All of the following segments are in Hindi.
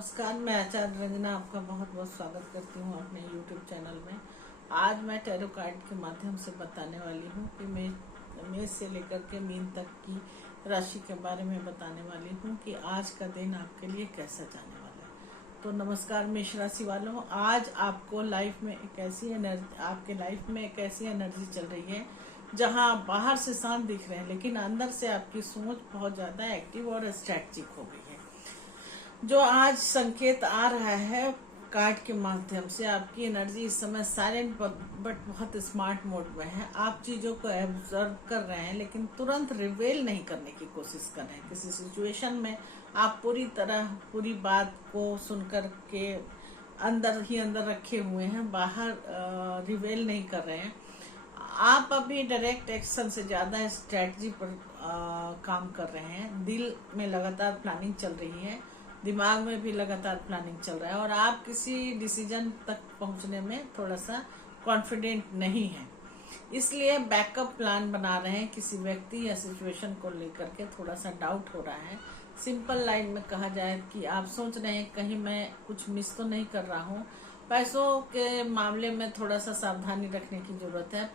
नमस्कार, मैं आचार्य रंजना आपका बहुत बहुत स्वागत करती हूँ अपने YouTube चैनल में। आज मैं टैरो कार्ड के माध्यम से बताने वाली हूँ कि मेष से लेकर के मीन तक की राशि के बारे में बताने वाली हूँ कि आज का दिन आपके लिए कैसा जाने वाला है। तो नमस्कार मेष राशि वालों, आज आपको लाइफ में एक ऐसी एनर्जी, आपके लाइफ में एक ऐसी एनर्जी चल रही है जहाँ आप बाहर से शांत दिख रहे हैं, लेकिन अंदर से आपकी सोच बहुत ज़्यादा एक्टिव और स्ट्रैटेजिक हो गई है। जो आज संकेत आ रहा है कार्ड के माध्यम से, आपकी एनर्जी इस समय साइलेंट बट बहुत स्मार्ट मोड में है। आप चीज़ों को ऑब्जर्व कर रहे हैं लेकिन तुरंत रिवेल नहीं करने की कोशिश कर रहे हैं। किसी सिचुएशन में आप पूरी बात को सुनकर के अंदर ही अंदर रखे हुए हैं, बाहर रिवेल नहीं कर रहे हैं। आप अभी डायरेक्ट एक्शन से ज़्यादा स्ट्रेटजी पर काम कर रहे हैं। दिल में लगातार प्लानिंग चल रही है, दिमाग में भी लगातार प्लानिंग चल रहा है और आप किसी डिसीजन तक पहुंचने में थोड़ा सा कॉन्फिडेंट नहीं है, इसलिए बैकअप प्लान बना रहे हैं। किसी व्यक्ति या सिचुएशन को लेकर के थोड़ा सा डाउट हो रहा है। सिंपल लाइन में कहा जाए कि आप सोच रहे हैं कहीं मैं कुछ मिस तो नहीं कर रहा हूँ। पैसों के मामले में थोड़ा सा सावधानी रखने की जरूरत है।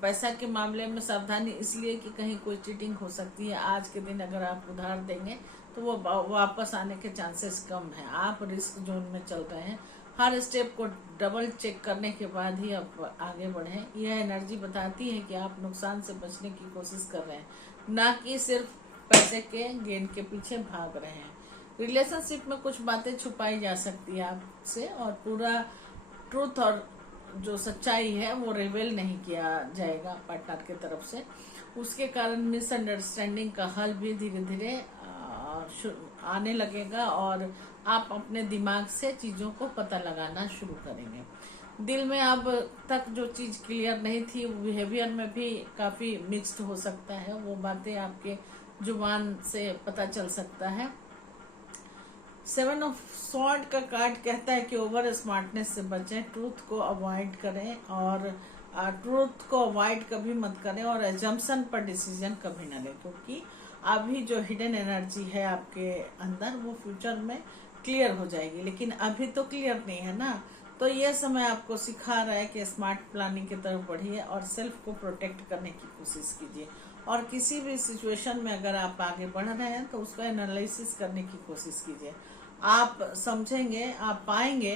पैसा के मामले में सावधानी इसलिए कि कहीं कोई चीटिंग हो सकती है। आज के दिन अगर आप उधार देंगे तो वो वापस आने के चांसेस कम है। आप रिस्क जोन में चल रहे हैं। हर स्टेप को डबल चेक करने के बाद ही आप आगे बढ़ें। यह एनर्जी बताती है कि आप नुकसान से बचने की कोशिश कर रहे हैं, ना कि सिर्फ पैसे के गेन के पीछे भाग रहे हैं। रिलेशनशिप में कुछ बातें छुपाई जा सकती है आपसे और पूरा ट्रूथ और जो सच्चाई है वो रिवेल नहीं किया जाएगा पार्टनर की तरफ से। उसके कारण मिसअंडरस्टैंडिंग का हल भी धीरे धीरे आने लगेगा और आप अपने दिमाग से चीज़ों को पता लगाना शुरू करेंगे। दिल में अब तक जो चीज़ क्लियर नहीं थी, बिहेवियर में भी काफ़ी मिक्स्ड हो सकता है। वो बातें आपके जुबान से पता चल सकता है। 7 ऑफ स्वॉर्ड का कार्ड कहता है कि ओवर स्मार्टनेस से बचें, ट्रूथ को अवॉइड करें और ट्रूथ को अवॉइड कभी मत करें और एजम्पशन पर डिसीजन कभी ना लें, क्योंकि अभी जो हिडन एनर्जी है आपके अंदर वो फ्यूचर में क्लियर हो जाएगी, लेकिन अभी तो क्लियर नहीं है ना। तो ये समय आपको सिखा रहा है कि स्मार्ट प्लानिंग की तरफ बढ़िए और सेल्फ को प्रोटेक्ट करने की कोशिश कीजिए। और किसी भी सिचुएशन में अगर आप आगे बढ़ रहे हैं तो उसका एनालिसिस करने की कोशिश कीजिए। आप समझेंगे, आप पाएंगे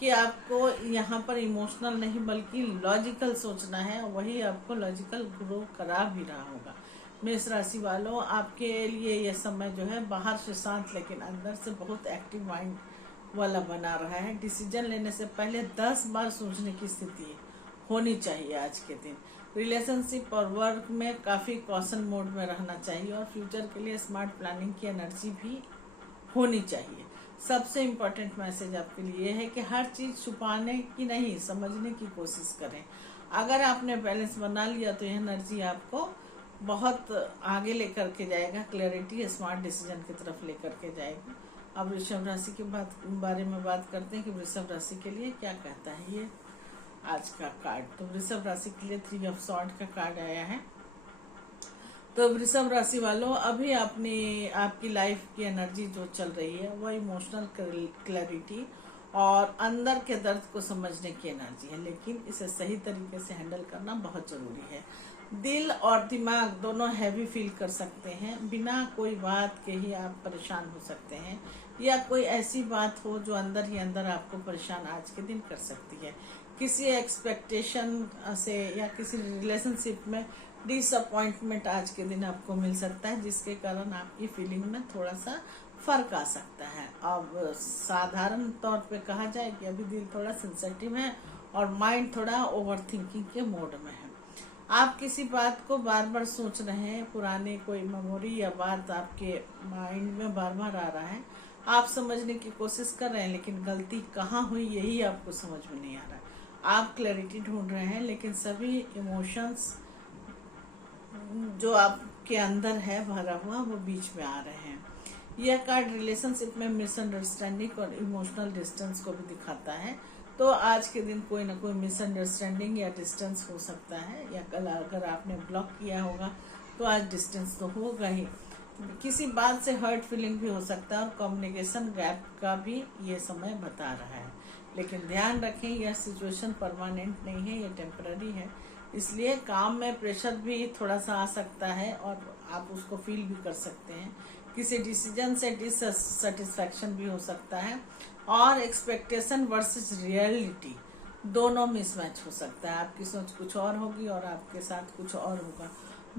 कि आपको यहाँ पर इमोशनल नहीं बल्कि लॉजिकल सोचना है, वही आपको लॉजिकल ग्रो करा भी रहा होगा। मेष राशि वालों, आपके लिए यह समय जो है बाहर से शांत लेकिन अंदर से बहुत एक्टिव माइंड वाला बना रहा है। डिसीजन लेने से पहले 10 बार सोचने की स्थिति होनी चाहिए आज के दिन। रिलेशनशिप और वर्क में काफ़ी कॉशन मोड में रहना चाहिए और फ्यूचर के लिए स्मार्ट प्लानिंग की एनर्जी भी होनी चाहिए। सबसे इम्पोर्टेंट मैसेज आपके लिए है कि हर चीज़ छुपाने की नहीं, समझने की कोशिश करें। अगर आपने बैलेंस बना लिया तो यह एनर्जी आपको बहुत आगे लेकर के जाएगा, क्लैरिटी, स्मार्ट डिसीजन की तरफ लेकर के जाएगा। अब वृषभ राशि के बारे में बात करते हैं कि वृषभ राशि के लिए क्या कहता है ये आज का कार्ड। तो वृषभ राशि के लिए 3 ऑफ स्वॉर्ड का कार्ड आया है। तो वृषभ राशि वालों, अभी आपकी लाइफ की एनर्जी जो चल रही है वो इमोशनल क्लैरिटी और अंदर के दर्द को समझने की एनर्जी है, लेकिन इसे सही तरीके से हैंडल करना बहुत जरूरी है। दिल और दिमाग दोनों हैवी फील कर सकते हैं। बिना कोई बात के ही आप परेशान हो सकते हैं या कोई ऐसी बात हो जो अंदर ही अंदर आपको परेशान आज के दिन कर सकती है। किसी एक्सपेक्टेशन से या किसी रिलेशनशिप में डिसअपॉइंटमेंट आज के दिन आपको मिल सकता है, जिसके कारण आपकी फीलिंग में थोड़ा सा फर्क आ सकता है। अब साधारण तौर पे कहा जाए कि अभी दिल थोड़ा सेंसिटिव है और माइंड थोड़ा ओवर थिंकिंग के मोड में है। आप किसी बात को बार बार सोच रहे हैं, पुरानी कोई मेमोरी या बात आपके माइंड में बार बार आ रहा है। आप समझने की कोशिश कर रहे हैं लेकिन गलती कहाँ हुई यही आपको समझ में नहीं आ रहा है। आप क्लैरिटी ढूंढ रहे हैं लेकिन सभी इमोशंस जो आपके अंदर है भरा हुआ वो बीच में आ रहे हैं। यह कार्ड रिलेशनशिप में मिसअंडरस्टैंडिंग और इमोशनल डिस्टेंस को भी दिखाता है। तो आज के दिन कोई ना कोई मिसअंडरस्टैंडिंग या डिस्टेंस हो सकता है, या कल अगर आपने ब्लॉक किया होगा तो आज डिस्टेंस तो होगा ही। किसी बात से हर्ट फीलिंग भी हो सकता है और कम्युनिकेशन गैप का भी ये समय बता रहा है। लेकिन ध्यान रखें, यह सिचुएशन परमानेंट नहीं है, ये टेम्पररी है। इसलिए काम में प्रेशर भी थोड़ा सा आ सकता है और आप उसको फील भी कर सकते हैं। किसी डिसीजन से डिससेटिस्फैक्शन भी हो सकता है और एक्सपेक्टेशन वर्सेस रियलिटी दोनों मिसमैच हो सकता है। आपकी सोच कुछ और होगी और आपके साथ कुछ और होगा।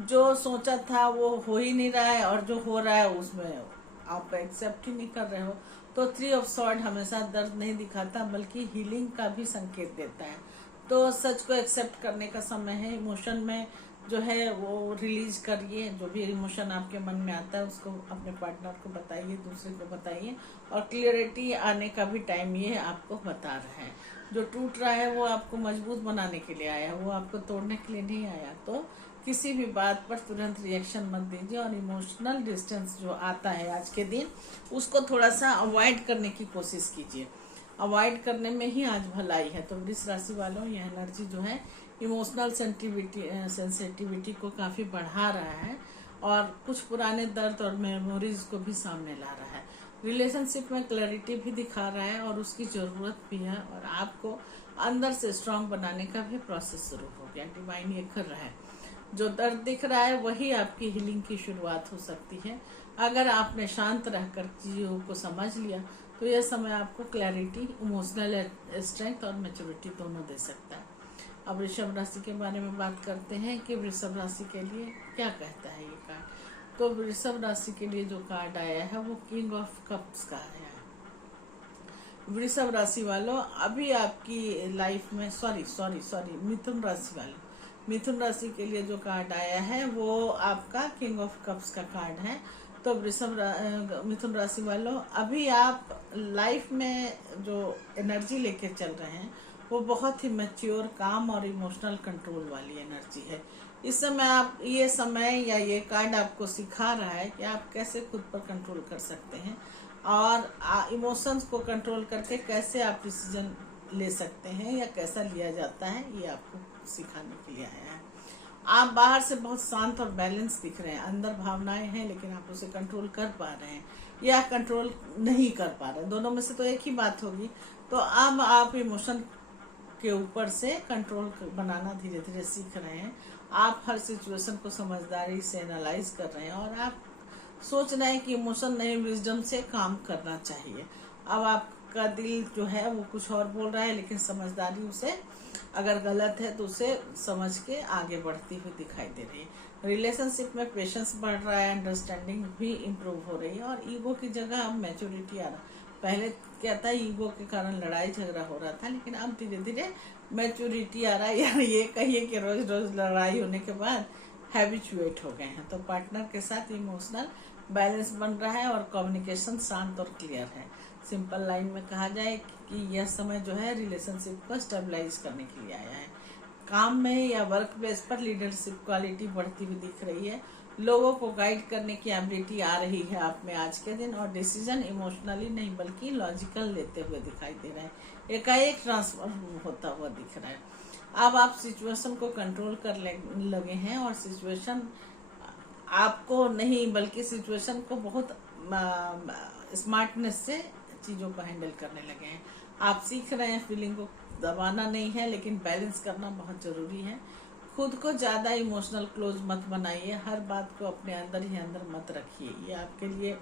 जो सोचा था वो हो ही नहीं रहा है और जो हो रहा है उसमें आप एक्सेप्ट ही नहीं कर रहे हो। तो 3 ऑफ सॉर्ड हमेशा दर्द नहीं दिखाता बल्कि हीलिंग का भी संकेत देता है। तो सच को एक्सेप्ट करने का समय है। इमोशन में जो है वो रिलीज करिए। जो भी इमोशन आपके मन में आता है उसको अपने पार्टनर को बताइए, दूसरे को बताइए। और क्लियरिटी आने का भी टाइम ये आपको बता रहा है। जो टूट रहा है वो आपको मजबूत बनाने के लिए आया, वो आपको तोड़ने के लिए नहीं आया। तो किसी भी बात पर तुरंत रिएक्शन मत दीजिए और इमोशनल डिस्टेंस जो आता है आज के दिन उसको थोड़ा सा अवॉइड करने की कोशिश कीजिए। अवॉइड करने में ही आज भलाई है। तो वृष राशि वालों, यह एनर्जी जो है इमोशनल सेंसिटिविटी को काफी बढ़ा रहा है और कुछ पुराने दर्द और मेमोरीज को भी सामने ला रहा है। रिलेशनशिप में क्लैरिटी भी दिखा रहा है और उसकी जरूरत भी है और आपको अंदर से स्ट्रांग बनाने का भी प्रोसेस शुरू हो गया। डिवाइन ये कर रहा है। जो दर्द दिख रहा है वही आपकी हीलिंग की शुरुआत हो सकती है। अगर आपने शांत रहकर चीजों को समझ लिया तो यह समय आपको क्लैरिटी, इमोशनल स्ट्रेंथ और मैच्योरिटी दोनों दे सकता है। अब वृषभ राशि के बारे में बात करते हैं कि वृषभ राशि के लिए क्या कहता है ये कार्ड। तो वृषभ राशि के लिए जो कार्ड आया है वो किंग ऑफ कप्स का आया है। वृषभ राशि वालों, अभी आपकी लाइफ में सॉरी मिथुन राशि वालों, मिथुन राशि के लिए जो कार्ड आया है वो आपका किंग ऑफ कप्स का कार्ड है। तो मिथुन राशि वालों, अभी आप लाइफ में जो एनर्जी लेके चल रहे हैं वो बहुत ही मैच्योर, काम और इमोशनल कंट्रोल वाली एनर्जी है। इस समय आप ये समय या ये कार्ड आपको सिखा रहा है कि आप कैसे खुद पर कंट्रोल कर सकते हैं और इमोशंस को कंट्रोल करके कैसे आप डिसीजन ले सकते हैं या कैसा लिया जाता है, ये आपको सिखाने के लिए आया है। आप बाहर से बहुत शांत और बैलेंस दिख रहे हैं। अंदर भावनाएं हैं लेकिन आप उसे कंट्रोल कर पा रहे हैं या कंट्रोल नहीं कर पा रहे हैं, दोनों में से तो एक ही बात होगी। तो अब आप इमोशन के ऊपर से कंट्रोल बनाना धीरे धीरे सीख रहे हैं। आप हर सिचुएशन को समझदारी से एनालाइज कर रहे हैं और आप सोच रहे हैं कि इमोशन नहीं, विजडम से काम करना चाहिए। अब आपका दिल जो है वो कुछ और बोल रहा है लेकिन समझदारी उसे, अगर गलत है तो उसे समझ के आगे बढ़ती हुई दिखाई दे रही है। रिलेशनशिप में पेशेंस बढ़ रहा है, अंडरस्टैंडिंग भी इम्प्रूव हो रही है और ईगो की जगह अब मैच्योरिटी आ रहा है। पहले क्या था, ईगो के कारण लड़ाई झगड़ा हो रहा था लेकिन अब धीरे धीरे मैच्योरिटी आ रहा है। यार ये कहिए कि रोज रोज लड़ाई होने के बाद हैबिचुएट हो गए हैं। तो पार्टनर के साथ इमोशनल बैलेंस बन रहा है और कम्युनिकेशन शांत और क्लियर है। सिंपल लाइन में कहा जाए कि यह समय जो है रिलेशनशिप को स्टेबलाइज करने के लिए आया है। काम में या वर्क प्लेस पर लीडरशिप क्वालिटी बढ़ती हुई दिख रही है। लोगों को गाइड करने की एबिलिटी आ रही है आप में आज के दिन और डिसीजन इमोशनली नहीं बल्कि लॉजिकल लेते हुए दिखाई दे रहा है। एकाएक ट्रांसफर होता हुआ दिख रहा है। अब आप सिचुएशन को कंट्रोल कर लगे हैं और सिचुएशन आपको नहीं बल्कि सिचुएशन को बहुत स्मार्टनेस से चीजों को हैंडल करने लगे हैं। आप सीख रहे हैं फीलिंग को दबाना नहीं है लेकिन बैलेंस करना बहुत जरूरी है। खुद को ज्यादा इमोशनल क्लोज मत बनाइए, हर बात को अपने अंदर ही अंदर मत रखिए, ये आपके लिए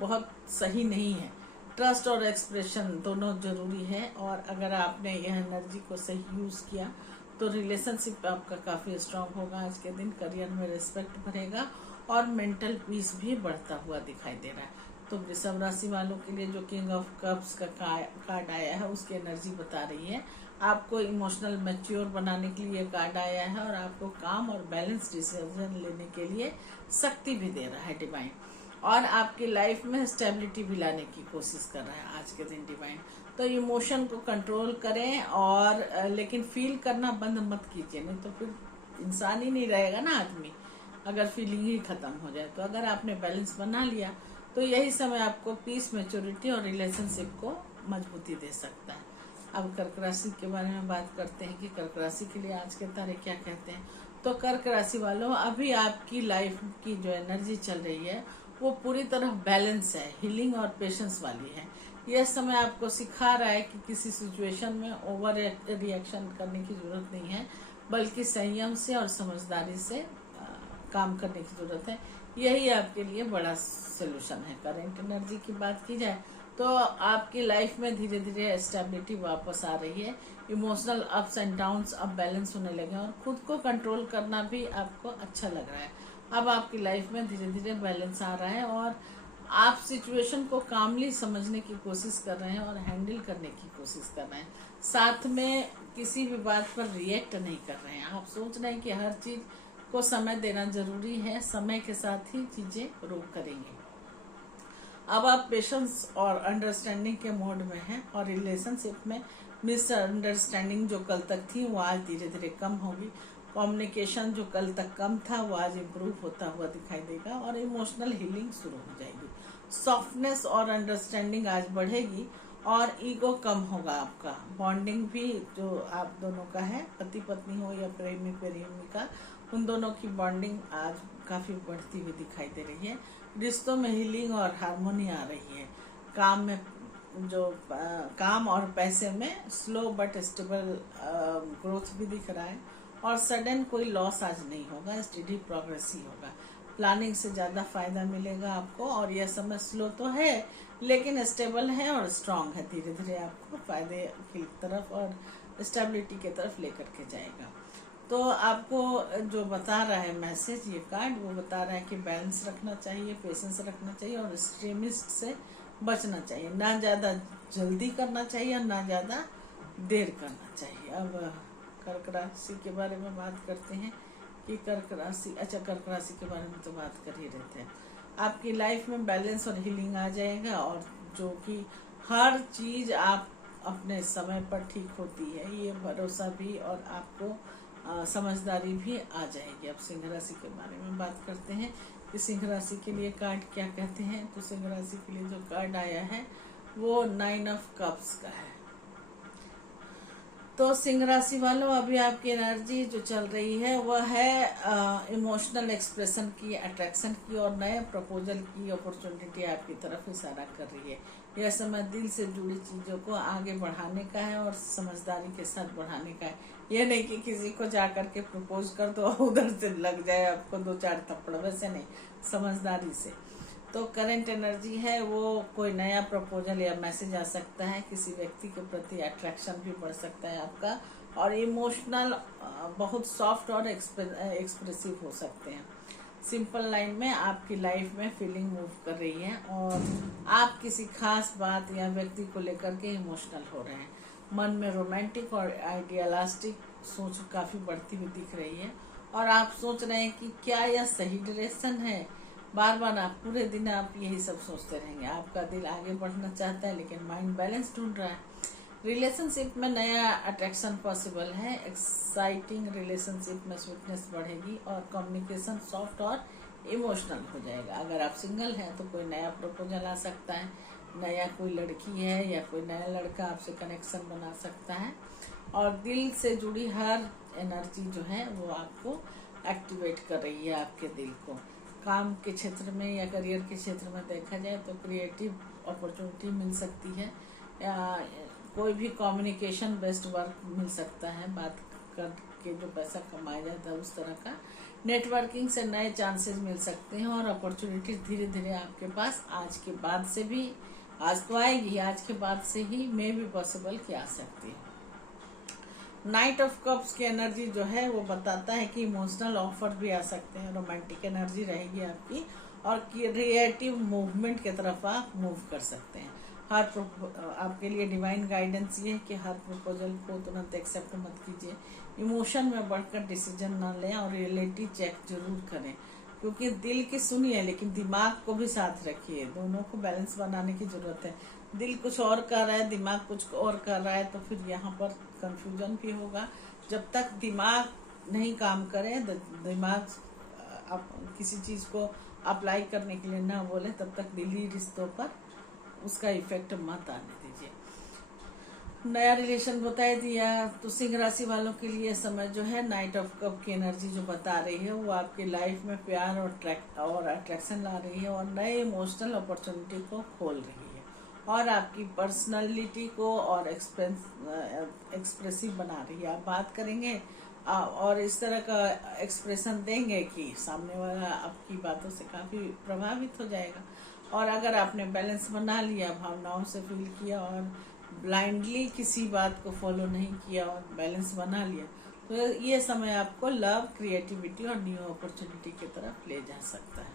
बहुत सही नहीं है। ट्रस्ट और एक्सप्रेशन दोनों जरूरी है और अगर आपने यह एनर्जी को सही यूज किया तो रिलेशनशिप आपका काफी स्ट्रांग होगा आज के दिन। करियर में रिस्पेक्ट बढ़ेगा और मेंटल पीस भी बढ़ता हुआ दिखाई दे रहा है। तो वृषभ राशि वालों के लिए जो किंग ऑफ कप्स का कार्ड आया है उसकी एनर्जी बता रही है आपको इमोशनल मैच्योर बनाने के लिए कार्ड आया है और आपको काम और बैलेंस डिसीजन लेने के लिए शक्ति भी दे रहा है डिवाइन और आपकी लाइफ में स्टेबिलिटी भी लाने की कोशिश कर रहा है आज के दिन डिवाइन। तो इमोशन को कंट्रोल करें और लेकिन फील करना बंद मत कीजिए, नहीं तो फिर इंसान ही नहीं रहेगा ना आदमी, अगर फीलिंग ही खत्म हो जाए। तो अगर आपने बैलेंस बना लिया तो यही समय आपको पीस, मैच्योरिटी और रिलेशनशिप को मजबूती दे सकता है। अब कर्क राशि के बारे में बात करते हैं कि कर्क राशि के लिए आज के तारे क्या कहते हैं। तो कर्क राशि वालों, अभी आपकी लाइफ की जो एनर्जी चल रही है वो पूरी तरह बैलेंस है, हीलिंग और पेशेंस वाली है। यह समय आपको सिखा रहा है कि किसी सिचुएशन में ओवर रिएक्शन करने की जरूरत नहीं है, बल्कि संयम से और समझदारी से काम करने की जरूरत है। यही आपके लिए बड़ा सोल्यूशन है। करेंट एनर्जी की बात की जाए तो आपकी लाइफ में धीरे धीरे स्टेबिलिटी वापस आ रही है। इमोशनल अप्स एंड डाउन्स अब बैलेंस होने लगे और खुद को कंट्रोल करना भी आपको अच्छा लग रहा है। अब आपकी लाइफ में धीरे धीरे बैलेंस आ रहा है और आप सिचुएशन को कामली समझने की कोशिश कर रहे हैं और हैंडल करने की कोशिश कर रहे हैं। साथ में किसी भी बात पर रिएक्ट नहीं कर रहे हैं। आप सोच रहे हैं कि हर चीज को समय देना जरूरी है, समय के साथ ही चीजें रोक करेंगे। अब आप पेशेंस और अंडरस्टैंडिंग के मोड में हैं और रिलेशनशिप में मिसअंडरस्टैंडिंग जो कल तक थी वो आज धीरे धीरे कम होगी। कम्युनिकेशन जो कल तक कम था वो आज इम्प्रूव होता हुआ दिखाई देगा और इमोशनल हीलिंग शुरू हो जाएगी। सॉफ्टनेस और अंडरस्टैंडिंग आज बढ़ेगी और ईगो कम होगा। आपका बॉन्डिंग भी जो आप दोनों का है, पति पत्नी हो या प्रेमी प्रेमिका, उन दोनों की बॉन्डिंग आज काफी बढ़ती हुई दिखाई दे रही है। रिश्तों में हीलिंग और हार्मोनी आ रही है। काम और पैसे में स्लो बट स्टेबल ग्रोथ भी दिख रहा है और सडन कोई लॉस आज नहीं होगा, स्टेडी प्रोग्रेस ही होगा। प्लानिंग से ज्यादा फायदा मिलेगा आपको और यह समय स्लो तो है लेकिन स्टेबल है और स्ट्रांग है। धीरे धीरे आपको फायदे की तरफ और स्टेबिलिटी की तरफ लेकर के जाएगा। तो आपको जो बता रहा है मैसेज ये कार्ड, वो बता रहा है कि बैलेंस रखना चाहिए, पेशेंस रखना चाहिए और एक्सट्रीमिस्ट से बचना चाहिए। ना ज्यादा जल्दी करना चाहिए और ना ज्यादा देर करना चाहिए। अब कर्क राशि के बारे में बात करते हैं कि कर्क राशि, कर्क राशि के बारे में तो बात कर ही रहे थे। आपकी लाइफ में बैलेंस और हीलिंग आ जाएगा और जो कि हर चीज आप अपने समय पर ठीक होती है, ये भरोसा भी और आपको समझदारी भी आ जाएगी। अब सिंह राशि के बारे में बात करते हैं कि सिंह राशि के लिए कार्ड क्या कहते हैं। तो सिंह राशि के लिए जो कार्ड आया है वो 9 ऑफ कप्स का है। तो सिंह राशि वालों, अभी आपकी एनर्जी जो चल रही है वह है इमोशनल एक्सप्रेशन की, अट्रैक्शन की और नए प्रपोजल की अपॉर्चुनिटी आपकी तरफ इशारा कर रही है। यह समय दिल से जुड़ी चीजों को आगे बढ़ाने का है और समझदारी के साथ बढ़ाने का है। यह नहीं कि किसी को जाकर के प्रपोज कर दो उधर से लग जाए आपको 2-4 थप्पड़, वैसे नहीं, समझदारी से। तो करंट एनर्जी है वो कोई नया प्रपोजल या मैसेज आ सकता है, किसी व्यक्ति के प्रति अट्रैक्शन भी बढ़ सकता है आपका और इमोशनल बहुत सॉफ्ट और एक्सप्रेसिव हो सकते हैं। सिंपल लाइन में आपकी लाइफ में फीलिंग मूव कर रही है और आप किसी खास बात या व्यक्ति को लेकर के इमोशनल हो रहे हैं। मन में रोमांटिक और आइडियलिस्टिक सोच काफी बढ़ती हुई दिख रही है और आप सोच रहे हैं कि क्या यह सही डायरेक्शन है। बार बार आप पूरे दिन आप यही सब सोचते रहेंगे। आपका दिल आगे बढ़ना चाहता है लेकिन माइंड बैलेंस ढूंढ रहा है। रिलेशनशिप में नया अट्रैक्शन पॉसिबल है। एक्साइटिंग रिलेशनशिप में स्वीटनेस बढ़ेगी और कम्युनिकेशन सॉफ्ट और इमोशनल हो जाएगा। अगर आप सिंगल हैं तो कोई नया प्रपोजल आ सकता है, नया कोई लड़की है या कोई नया लड़का आपसे कनेक्शन बना सकता है और दिल से जुड़ी हर एनर्जी जो है वो आपको एक्टिवेट कर रही है आपके दिल को। काम के क्षेत्र में या करियर के क्षेत्र में देखा जाए तो क्रिएटिव अपॉर्चुनिटी मिल सकती है या कोई भी कम्युनिकेशन बेस्ड वर्क मिल सकता है, बात करके जो पैसा कमाया जाता है उस तरह का। नेटवर्किंग से नए चांसेस मिल सकते हैं और अपॉर्चुनिटीज धीरे धीरे आपके पास आज के बाद से भी, आज तो आएगी, आज के बाद से ही मे भी पॉसिबल कि आ सकती है। नाइट ऑफ कप्स की एनर्जी जो है वो बताता है कि इमोशनल ऑफर भी आ सकते हैं, रोमांटिक एनर्जी रहेगी आपकी और क्रिएटिव मूवमेंट की तरफ आप मूव कर सकते हैं। आपके लिए डिवाइन गाइडेंस ये है कि हर प्रपोजल को तुरंत एक्सेप्ट मत कीजिए, इमोशन में बढ़कर डिसीजन ना लें और रियलिटी चेक जरूर करें, क्योंकि दिल की सुनिए लेकिन दिमाग को भी साथ रखिए। दोनों को बैलेंस बनाने की जरूरत है। दिल कुछ और कर रहा है, दिमाग कुछ और कर रहा है तो फिर यहाँ पर कंफ्यूजन भी होगा। जब तक दिमाग नहीं काम करे, दिमाग आप किसी चीज को अप्लाई करने के लिए ना बोले, तब तक दिली रिश्तों पर उसका इफेक्ट मत आने दीजिए। नया रिलेशन बता दिया। तो सिंह राशि वालों के लिए समय जो है नाइट ऑफ कप की एनर्जी जो बता रही है वो आपकी लाइफ में प्यार और अट्रैक्शन ला रही है और नए इमोशनल अपॉर्चुनिटी को खोल रही है और आपकी पर्सनालिटी को और एक्सप्रेसिव बना रही है। आप बात करेंगे और इस तरह का एक्सप्रेशन देंगे कि सामने वाला आपकी बातों से काफ़ी प्रभावित हो जाएगा। और अगर आपने बैलेंस बना लिया, भावनाओं से फील किया और ब्लाइंडली किसी बात को फॉलो नहीं किया और बैलेंस बना लिया, तो ये समय आपको लव, क्रिएटिविटी और न्यू अपॉर्चुनिटी की तरफ ले जा सकता है।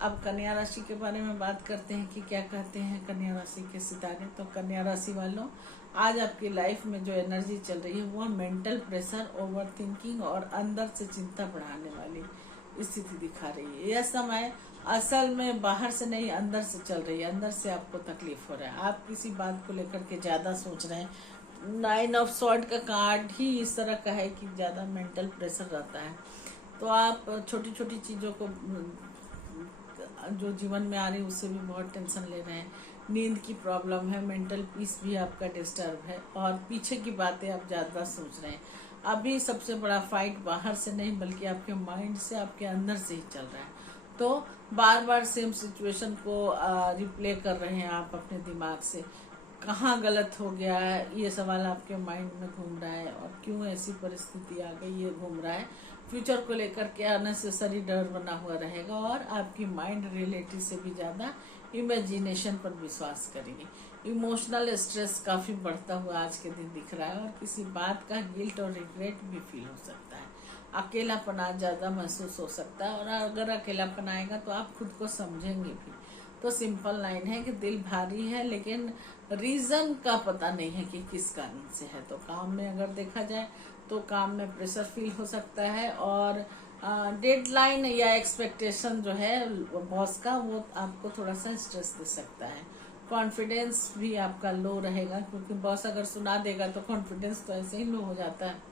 अब कन्या राशि के बारे में बात करते हैं कि क्या कहते हैं कन्या राशि के सितारे। तो कन्या राशि वालों, आज आपकी लाइफ में जो एनर्जी चल रही है वो मेंटल प्रेशर, ओवर थिंकिंग और अंदर से चिंता बढ़ाने वाली स्थिति दिखा रही है। यह समय असल में बाहर से नहीं, अंदर से चल रही है। अंदर से आपको तकलीफ हो रहा है, आप किसी बात को लेकर के ज्यादा सोच रहे हैं। 9 ऑफ सॉर्ड का कार्ड ही इस तरह का है कि ज्यादा मेंटल प्रेशर रहता है। तो आप छोटी छोटी चीजों को जो जीवन में आ रही है उससे भी बहुत टेंशन ले रहे हैं। नींद की प्रॉब्लम है, मेंटल पीस भी आपका डिस्टर्ब है और पीछे की बातें आप ज़्यादा सोच रहे हैं। अभी सबसे बड़ा फाइट बाहर से नहीं बल्कि आपके माइंड से, आपके अंदर से ही चल रहा है। तो बार बार सेम सिचुएशन को रिप्ले कर रहे हैं आप अपने दिमाग से। कहाँ गलत हो गया है ये सवाल आपके माइंड में घूम रहा है और क्यों ऐसी परिस्थिति आ गई ये घूम रहा है। फ्यूचर को लेकर के अननेसेसरी डर बना हुआ रहेगा और आपकी माइंड रियलिटी से भी ज़्यादा इमेजिनेशन पर विश्वास करेगी। इमोशनल स्ट्रेस काफ़ी बढ़ता हुआ आज के दिन दिख रहा है और किसी बात का गिल्ट और रिग्रेट भी फील हो सकता है। अकेलापन आज ज़्यादा महसूस हो सकता है और अगर अकेलापन आएगा तो आप खुद को समझेंगे भी। तो सिंपल लाइन है कि दिल भारी है लेकिन रीज़न का पता नहीं है कि किस कारण से है। तो काम में अगर देखा जाए तो काम में प्रेशर फील हो सकता है और डेडलाइन या एक्सपेक्टेशन जो है बॉस का वो आपको थोड़ा सा स्ट्रेस दे सकता है। कॉन्फिडेंस भी आपका लो रहेगा क्योंकि बॉस अगर सुना देगा तो कॉन्फिडेंस तो ऐसे ही लो हो जाता है।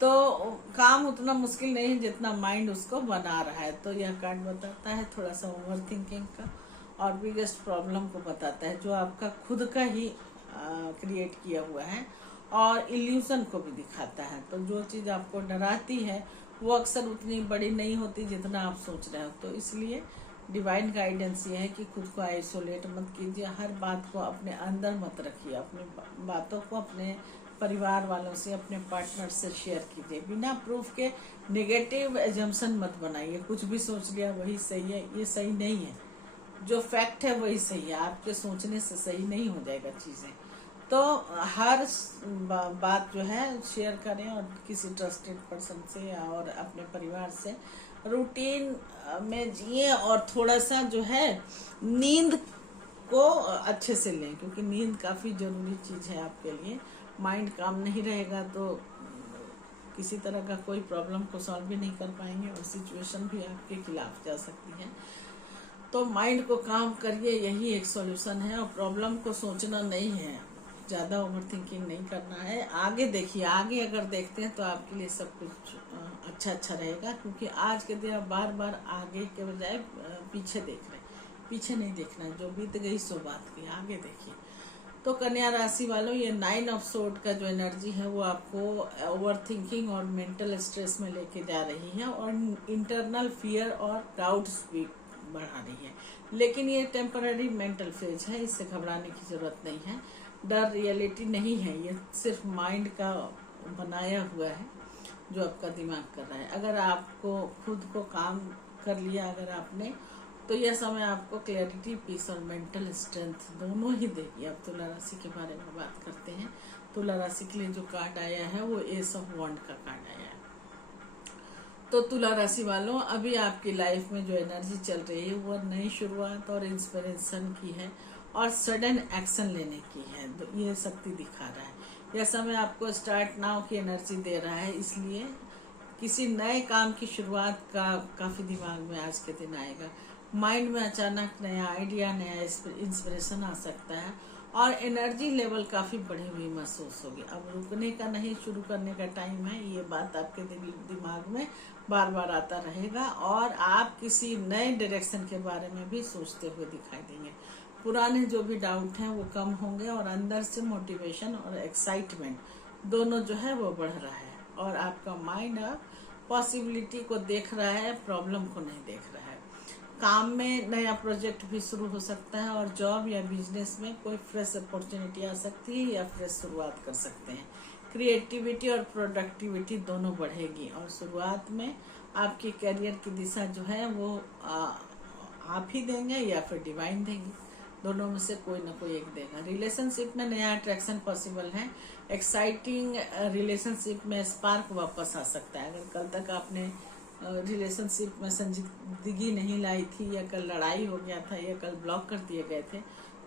तो काम उतना मुश्किल नहीं है जितना माइंड उसको बना रहा है। तो यह कार्ड बताता है थोड़ा सा ओवर थिंकिंग का और बिगेस्ट प्रॉब्लम को बताता है जो आपका खुद का ही क्रिएट किया हुआ है और इल्यूजन को भी दिखाता है। तो जो चीज़ आपको डराती है वो अक्सर उतनी बड़ी नहीं होती जितना आप सोच रहे हो। तो इसलिए डिवाइन गाइडेंस ये है कि खुद को आइसोलेट मत कीजिए, हर बात को अपने अंदर मत रखिए, अपनी बातों को अपने परिवार वालों से, अपने पार्टनर से शेयर कीजिए। बिना प्रूफ के नेगेटिव एजम्पशन मत बनाइए। कुछ भी सोच लिया वही सही है, ये सही नहीं है। जो फैक्ट है वही सही है, आपके सोचने से सही नहीं हो जाएगा चीज़ें। तो हर बात जो है शेयर करें और किसी ट्रस्टेड पर्सन से और अपने परिवार से रूटीन में जिए और थोड़ा सा जो है नींद को अच्छे से लें क्योंकि नींद काफ़ी ज़रूरी चीज़ है आपके लिए। माइंड काम नहीं रहेगा तो किसी तरह का कोई प्रॉब्लम को सॉल्व भी नहीं कर पाएंगे और सिचुएशन भी आपके खिलाफ जा सकती है। तो माइंड को काम करिए, यही एक सॉल्यूशन है। और प्रॉब्लम को सोचना नहीं है, ज़्यादा ओवर थिंकिंग नहीं करना है। आगे देखिए, आगे अगर देखते हैं तो आपके लिए सब कुछ अच्छा रहेगा क्योंकि आज के दिन आप बार बार आगे के बजाय पीछे देख रहे हैं। पीछे नहीं देखना, जो बीत गई सो बात की, आगे देखिए। तो कन्या राशि वालों, ये 9 ऑफ सोर्ड का जो एनर्जी है वो आपको ओवर थिंकिंग और मेंटल स्ट्रेस में लेके जा रही है और इंटरनल फियर और डाउट्स भी बढ़ा रही है। लेकिन ये टेम्पररी मेंटल फेज है, इससे घबराने की जरूरत नहीं है। डर रियलिटी नहीं है, ये सिर्फ माइंड का बनाया हुआ है जो आपका दिमाग कर रहा है। अगर आपको खुद को काम कर लिया अगर आपने, तो यह समय आपको क्लैरिटी, पीस और मेंटल स्ट्रेंथ दोनों ही देगी। अब तुला राशि के बारे में बात करते हैं। तुला राशि के लिए जो कार्ड आया है वो एस ऑफ वॉन्ड का कार्ड आया है। तो तुला राशि वालों, अभी आपकी लाइफ में जो एनर्जी चल रही है वो नई शुरुआत और इंस्पिरेशन की है और सडन एक्शन लेने की है। तो ये शक्ति दिखा रहा है। यह समय आपको स्टार्ट नाउ की एनर्जी दे रहा है, इसलिए किसी नए काम की शुरुआत का काफ़ी दिमाग में आज के दिन आएगा। माइंड में अचानक नया आइडिया, नया इंस्पिरेशन आ सकता है और एनर्जी लेवल काफी बढ़ी हुई महसूस होगी। अब रुकने का नहीं, शुरू करने का टाइम है। ये बात आपके दिमाग में बार बार आता रहेगा और आप किसी नए डायरेक्शन के बारे में भी सोचते हुए दिखाई देंगे। पुराने जो भी डाउट हैं वो कम होंगे और अंदर से मोटिवेशन और एक्साइटमेंट दोनों जो है वो बढ़ रहा है और आपका माइंड अब पॉसिबिलिटी को देख रहा है, प्रॉब्लम को नहीं देख रहा है। काम में नया प्रोजेक्ट भी शुरू हो सकता है और जॉब या बिजनेस में कोई फ्रेश अपॉर्चुनिटी आ सकती है या फ्रेश शुरुआत कर सकते हैं। क्रिएटिविटी और प्रोडक्टिविटी दोनों बढ़ेगी और शुरुआत में आपके करियर की दिशा जो है वो आप ही देंगे या फिर डिवाइन देंगे, दोनों में से कोई ना कोई एक देगा। रिलेशनशिप में नया अट्रैक्शन पॉसिबल है। एक्साइटिंग रिलेशनशिप में स्पार्क वापस आ सकता है। अगर कल तक आपने रिलेशनशिप में संजीदगी नहीं लाई थी या कल लड़ाई हो गया था या कल ब्लॉक कर दिए गए थे,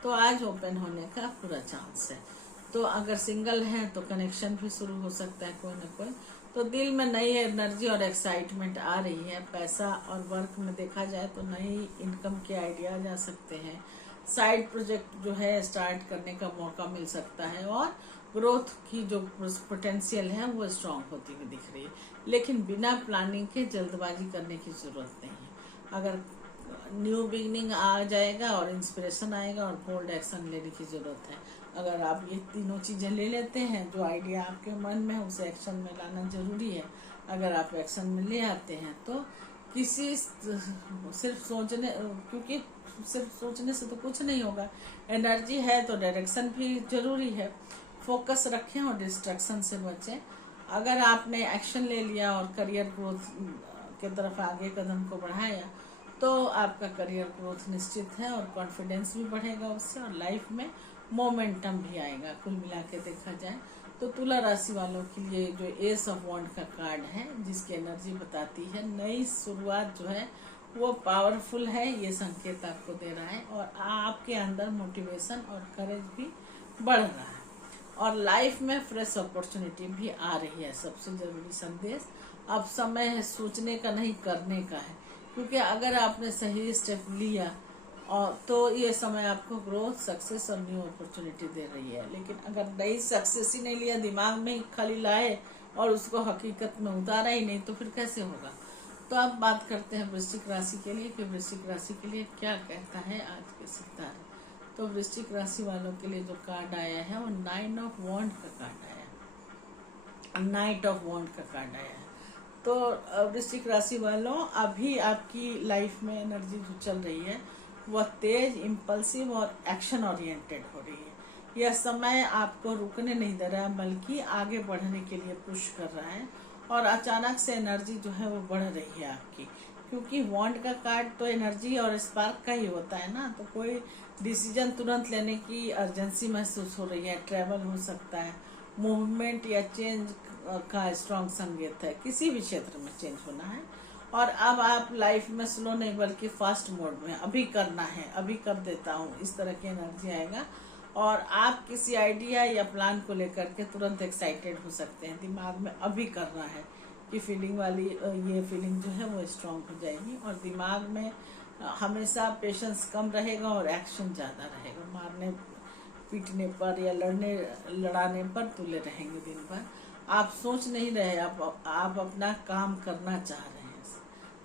तो आज ओपन होने का पूरा चांस है। तो अगर सिंगल है तो कनेक्शन भी शुरू हो सकता है कोई ना कोई। तो दिल में नई एनर्जी और एक्साइटमेंट आ रही है। पैसा और वर्क में देखा जाए तो नई इनकम के आइडियाज आ सकते हैं। साइड प्रोजेक्ट जो है स्टार्ट करने का मौका मिल सकता है और ग्रोथ की जो पोटेंशियल है वो स्ट्रांग होती हुई दिख रही है। लेकिन बिना प्लानिंग के जल्दबाजी करने की जरूरत नहीं है। अगर न्यू बिगनिंग आ जाएगा और इंस्पिरेशन आएगा और बोल्ड एक्शन लेने की जरूरत है। अगर आप ये तीनों चीजें ले लेते हैं, जो आइडिया आपके मन में है उसे एक्शन में लाना जरूरी है। अगर आप एक्शन में ले आते हैं तो किसी सिर्फ सोचने, क्योंकि सिर्फ सोचने से तो कुछ नहीं होगा। एनर्जी है तो डायरेक्शन भी जरूरी है। फोकस रखें और डिस्ट्रैक्शन से बचें। अगर आपने एक्शन ले लिया और करियर ग्रोथ की तरफ आगे कदम को बढ़ाया तो आपका करियर ग्रोथ निश्चित है और कॉन्फिडेंस भी बढ़ेगा उससे और लाइफ में मोमेंटम भी आएगा। कुल मिला के देखा जाए तो तुला राशि वालों के लिए जो एस ऑफ वॉन्ड का कार्ड है, जिसकी एनर्जी बताती है नई शुरुआत जो है वो पावरफुल है, ये संकेत आपको दे रहा है और आपके अंदर मोटिवेशन और करेज भी बढ़ रहा है और लाइफ में फ्रेश अपॉर्चुनिटी भी आ रही है। सबसे जरूरी संदेश, अब समय है सोचने का नहीं करने का है, क्योंकि अगर आपने सही स्टेप लिया और तो ये समय आपको ग्रोथ, सक्सेस और न्यू अपॉर्चुनिटी दे रही है। लेकिन अगर नई सक्सेस ही नहीं लिया, दिमाग में ही खाली लाए और उसको हकीकत में उतारा ही नहीं, तो फिर कैसे होगा। तो अब बात करते हैं वृश्चिक राशि के लिए कि वृश्चिक राशि के लिए क्या कहता है आज के सितारे। तो वृश्चिक राशि वालों के लिए जो कार्ड आया है वो 9 ऑफ वॉन्ड का कार्ड आया है, नाइट ऑफ वॉन्ड का कार्ड आया है। तो वृश्चिक राशि वालों, अभी आपकी लाइफ में एनर्जी जो चल रही है वह तेज, इम्पल्सिव और एक्शन ओरिएंटेड हो रही है। यह समय आपको रुकने नहीं दे रहा है बल्कि आगे बढ़ने के लिए पुश कर रहा है और अचानक से एनर्जी जो है वो बढ़ रही है आपकी, क्योंकि वॉन्ड का कार्ड तो एनर्जी और स्पार्क का ही होता है ना। तो कोई डिसीजन तुरंत लेने की अर्जेंसी महसूस हो रही है। ट्रैवल हो सकता है, मूवमेंट या चेंज का स्ट्रॉन्ग संकेत है। किसी भी क्षेत्र में चेंज होना है और अब आप लाइफ में स्लो नहीं बल्कि फास्ट मोड में, अभी करना है, अभी कर देता हूँ, इस तरह की एनर्जी आएगा और आप किसी आइडिया या प्लान को लेकर के तुरंत एक्साइटेड हो सकते हैं। दिमाग में अभी करना है कि फीलिंग वाली ये फीलिंग जो है वो स्ट्रांग हो जाएगी और दिमाग में हमेशा पेशेंस कम रहेगा और एक्शन ज़्यादा रहेगा। मारने पीटने पर या लड़ाने पर तुले रहेंगे दिन भर। आप सोच नहीं रहे, आप अपना काम करना चाह रहे हैं।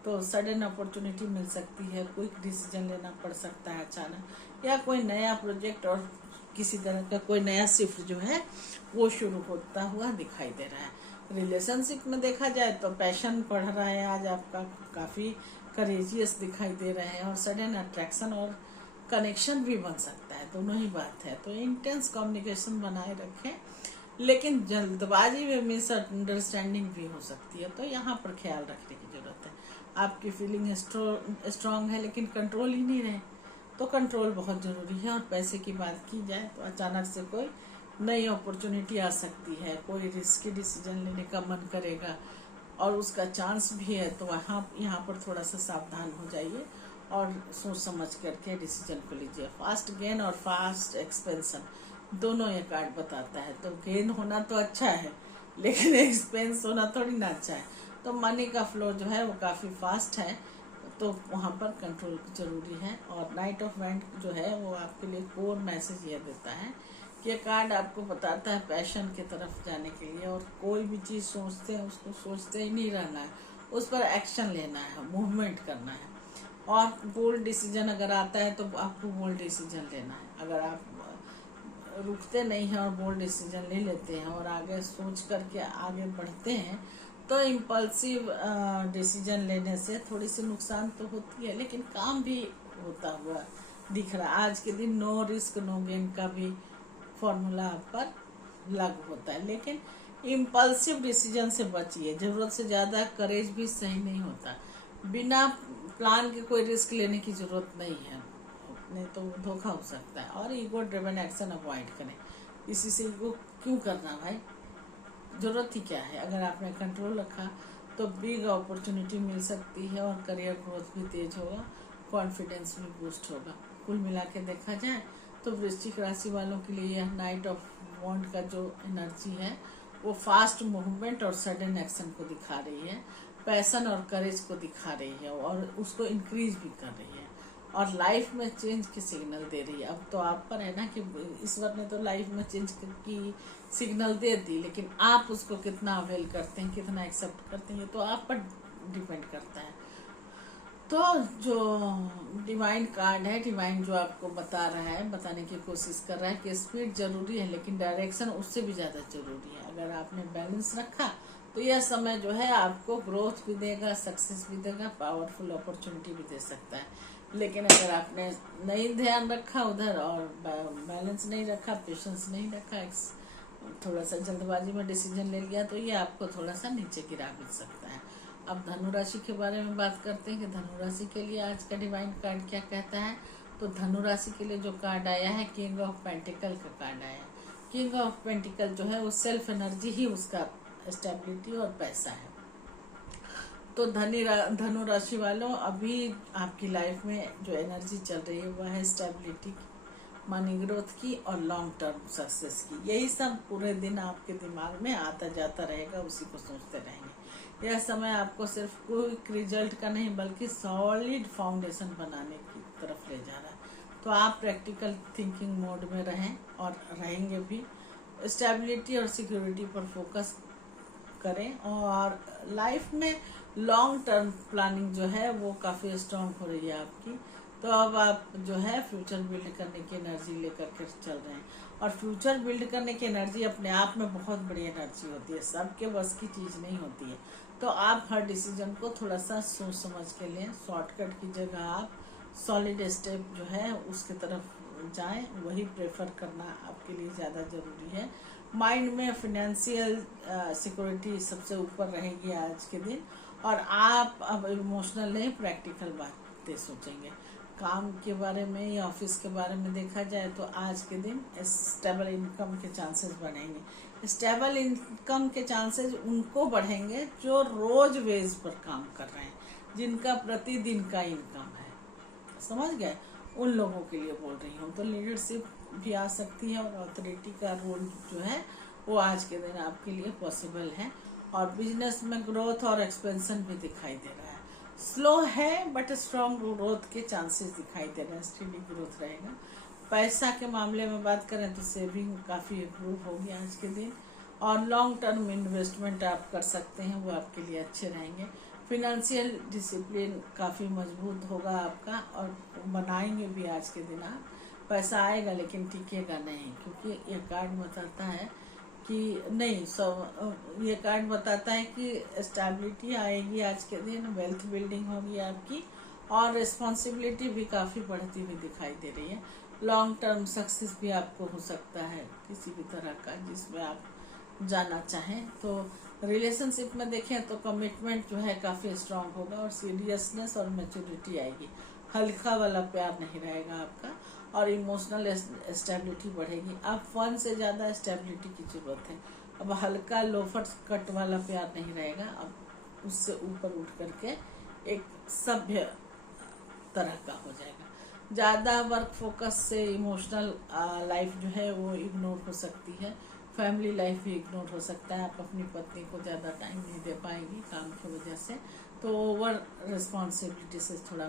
तो सडन अपॉर्चुनिटी मिल सकती है, क्विक डिसीजन लेना पड़ सकता है अचानक, या कोई नया प्रोजेक्ट और किसी तरह का कोई नया शिफ्ट जो है वो शुरू होता हुआ दिखाई दे रहा है। रिलेशनशिप में देखा जाए तो पैशन बढ़ रहा है, आज आपका काफ़ी करेजियस दिखाई दे रहे हैं और सडन अट्रैक्शन और कनेक्शन भी बन सकता है, दोनों ही बात है। तो इंटेंस कम्युनिकेशन बनाए रखें, लेकिन जल्दबाजी में मिसअंडरस्टैंडिंग भी हो सकती है, तो यहाँ पर ख्याल रखने की जरूरत है। आपकी फीलिंग स्ट्रॉन्ग है लेकिन कंट्रोल ही नहीं रहे, तो कंट्रोल बहुत ज़रूरी है। और पैसे की बात की जाए तो अचानक से कोई नई अपॉर्चुनिटी आ सकती है, कोई रिस्की डिसीजन लेने का मन करेगा और उसका चांस भी है, तो यहाँ पर थोड़ा सा सावधान हो जाइए और सोच समझ करके डिसीजन को लीजिए। फास्ट गेन और फास्ट एक्सपेंशन दोनों ये कार्ड बताता है। तो गेन होना तो अच्छा है लेकिन एक्सपेंस होना थोड़ी ना अच्छा है। तो मनी का फ्लो जो है वो काफ़ी फास्ट है, तो वहाँ पर कंट्रोल जरूरी है। और नाइट ऑफ वाइंड जो है वो आपके लिए कोर मैसेज ये देता है कि ये कार्ड आपको बताता है पैशन की तरफ जाने के लिए, और कोई भी चीज़ सोचते हैं उसको सोचते ही नहीं रहना है, उस पर एक्शन लेना है, मूवमेंट करना है। और बोल्ड डिसीजन अगर आता है तो आपको बोल्ड डिसीजन लेना है। अगर आप रुकते नहीं हैं और बोल्ड डिसीजन ले लेते हैं और आगे सोच करके आगे बढ़ते हैं, तो इम्पल्सिव डिसीजन लेने से थोड़ी सी नुकसान तो होती है, लेकिन काम भी होता हुआ दिख रहा है। आज के दिन नो रिस्क नो गेन का भी फॉर्मूला आप पर लागू होता है, लेकिन इम्पल्सिव डिसीजन से बचिए। ज़रूरत से ज़्यादा करेज भी सही नहीं होता। बिना प्लान के कोई रिस्क लेने की ज़रूरत नहीं है, नहीं तो धोखा हो सकता है। और ईगो ड्रिवन एक्शन अवॉइड करें। इसी से ईगो क्यों करना भाई, ज़रूरत ही क्या है। अगर आपने कंट्रोल रखा तो बिग अपॉर्चुनिटी मिल सकती है और करियर ग्रोथ भी तेज होगा, कॉन्फिडेंस भी बूस्ट होगा। कुल मिला के देखा जाए तो वृश्चिक राशि वालों के लिए यह नाइट ऑफ वॉन्ड का जो एनर्जी है वो फास्ट मूवमेंट और सडन एक्शन को दिखा रही है, पैशन और करेज को दिखा रही है और उसको इंक्रीज भी कर रही है, और लाइफ में चेंज की सिग्नल दे रही है। अब तो आप पर है ना कि ईश्वर ने तो लाइफ में चेंज की सिग्नल दे दी, लेकिन आप उसको कितना अवेल करते हैं, कितना एक्सेप्ट करते हैं, ये तो आप पर डिपेंड करता है। तो जो डिवाइन कार्ड है, डिवाइन जो आपको बता रहा है, बताने की कोशिश कर रहा है कि स्पीड जरूरी है लेकिन डायरेक्शन उससे भी ज़्यादा जरूरी है। अगर आपने बैलेंस रखा तो यह समय जो है आपको ग्रोथ भी देगा, सक्सेस भी देगा, पावरफुल अपॉर्चुनिटी भी दे सकता है। लेकिन अगर आपने नहीं ध्यान रखा उधर और बैलेंस नहीं रखा, पेशेंस नहीं रखा, थोड़ा सा जल्दबाजी में डिसीजन ले लिया, तो ये आपको थोड़ा सा नीचे गिरा भी सकता है। अब धनु राशि के बारे में बात करते हैं कि धनु राशि के लिए आज का डिवाइन कार्ड क्या कहता है। तो धनु राशि के लिए जो कार्ड आया है, किंग ऑफ पेंटिकल का कार्ड आया है। किंग ऑफ पेंटिकल जो है वो सेल्फ एनर्जी ही उसका स्टेबिलिटी और पैसा है। तो धनु राशि वालों, अभी आपकी लाइफ में जो एनर्जी चल रही है वह है स्टेबिलिटी की, मनी ग्रोथ की और लॉन्ग टर्म सक्सेस की। यही सब पूरे दिन आपके दिमाग में आता जाता रहेगा, उसी को सोचते रहेंगे। यह समय आपको सिर्फ क्विक रिजल्ट का नहीं बल्कि सॉलिड फाउंडेशन बनाने की तरफ ले जा रहा है। तो आप प्रैक्टिकल थिंकिंग मोड में रहें और रहेंगे भी। स्टेबिलिटी और सिक्योरिटी पर फोकस करें और लाइफ में लॉन्ग टर्म प्लानिंग जो है वो काफ़ी स्ट्रांग हो रही है आपकी। तो अब आप जो है फ्यूचर बिल्ड करने की एनर्जी लेकर के चल रहे हैं, और फ्यूचर बिल्ड करने की एनर्जी अपने आप में बहुत बड़ी एनर्जी होती है, सबके बस की चीज़ नहीं होती है। तो आप हर डिसीजन को थोड़ा सा सोच समझ के लें। शॉर्टकट की जगह आप सॉलिड स्टेप जो है उसके तरफ जाएं, वही प्रेफर करना आपके लिए ज़्यादा ज़रूरी है। माइंड में फिनेंशियल सिक्योरिटी सबसे ऊपर रहेगी आज के दिन, और आप अब इमोशनल नहीं प्रैक्टिकल बातें सोचेंगे। काम के बारे में या ऑफिस के बारे में देखा जाए तो आज के दिन स्टेबल इनकम के चांसेस बढ़ेंगे। स्टेबल इनकम के चांसेस उनको बढ़ेंगे जो रोज वेज पर काम कर रहे हैं, जिनका प्रतिदिन का इनकम है, समझ गए, उन लोगों के लिए बोल रही हूँ। तो लीडरशिप भी आ सकती है और अथॉरिटी का रोल जो है वो आज के दिन आपके लिए पॉसिबल है। और बिजनेस में ग्रोथ और एक्सपेंशन भी दिखाई दे रहा है। स्लो है बट स्ट्रॉन्ग ग्रोथ के चांसेस दिखाई दे रहे हैं, स्टेडी ग्रोथ रहेगा। पैसा के मामले में बात करें तो सेविंग काफ़ी इम्प्रूव होगी आज के दिन, और लॉन्ग टर्म इन्वेस्टमेंट आप कर सकते हैं, वो आपके लिए अच्छे रहेंगे। फिनेंशियल डिसिप्लिन काफ़ी मजबूत होगा आपका, और बनाएंगे भी आज के दिन आप। पैसा आएगा लेकिन टिकेगा नहीं, क्योंकि ये कार्ड बताता है कि नहीं, सब ये कार्ड बताता है कि स्टेबिलिटी आएगी आज के दिन, वेल्थ बिल्डिंग होगी आपकी, और रिस्पॉन्सिबिलिटी भी काफ़ी बढ़ती हुई दिखाई दे रही है। लॉन्ग टर्म सक्सेस भी आपको हो सकता है किसी भी तरह का जिसमें आप जाना चाहें। तो रिलेशनशिप में देखें तो कमिटमेंट जो है काफ़ी स्ट्रांग होगा, और सीरियसनेस और मैच्योरिटी आएगी। हल्का वाला प्यार नहीं रहेगा आपका, और इमोशनल स्टेबिलिटी बढ़ेगी। अब फन से ज़्यादा स्टेबिलिटी की ज़रूरत है। अब हल्का लोफर कट वाला प्यार नहीं रहेगा, अब उससे ऊपर उठ करके एक सभ्य तरह का हो जाएगा। ज़्यादा वर्क फोकस से इमोशनल लाइफ जो है वो इग्नोर हो सकती है, फैमिली लाइफ भी इग्नोर हो सकता है। आप अपनी पत्नी को ज़्यादा टाइम नहीं दे पाएंगी काम की वजह से। तो ओवर रिस्पॉन्सिबिलिटी से थोड़ा